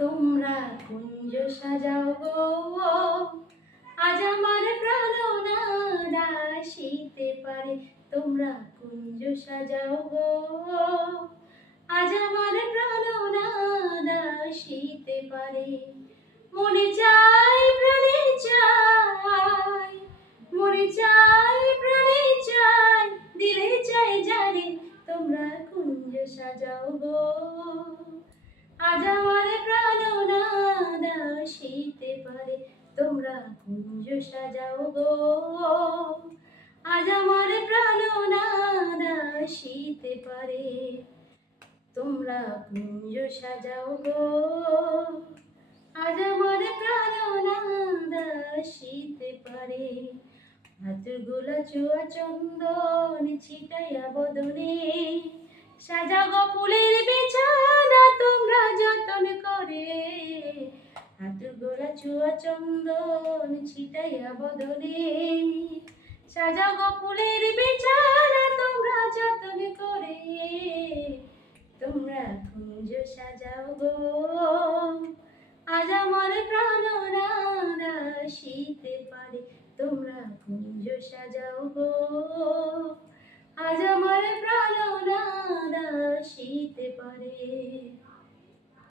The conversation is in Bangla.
তোমরা কুঞ্জ সাজাও গো, আজ আমার প্রাণনাদ আসিতে পারে। তোমরা কুঞ্জ সাজাও গো, আজ আমার প্রাণনাদ আসিতে পারে। মনে চাই প্রাণে চাই, মনে চাই প্রাণে চাই, দিলে চাই জানে। তোমরা কুঞ্জ সাজাও গো, আজ আমার প্রাণনাদ আসিতে পারে। তোমরা কুঞ্জ সাজাও গো, আজ আমার প্রাণনাদ আসিতে পারে। তোমরা কুঞ্জ সাজাও গো, আজ আমার প্রাণনাদ আসিতে পারে। হাতের গোলা চুয়া চন্দন ছিটাইয়া বদনে, সাজাও গো ফুলের বিছানা তোমরা যতন করে। হাতের গোলা চুয়া চন্দন ছিটাইয়া বদনে, সাজাও গো ফুলের বিছানা তোমরা যতন করে। তোমরা কুঞ্জ সাজাও গো, আজ আমার প্রাণনাদ আসিতে পারে। তোমরা কুঞ্জ সাজাও গো, আজ আমার প্রাণনাদ আসিতে পারে।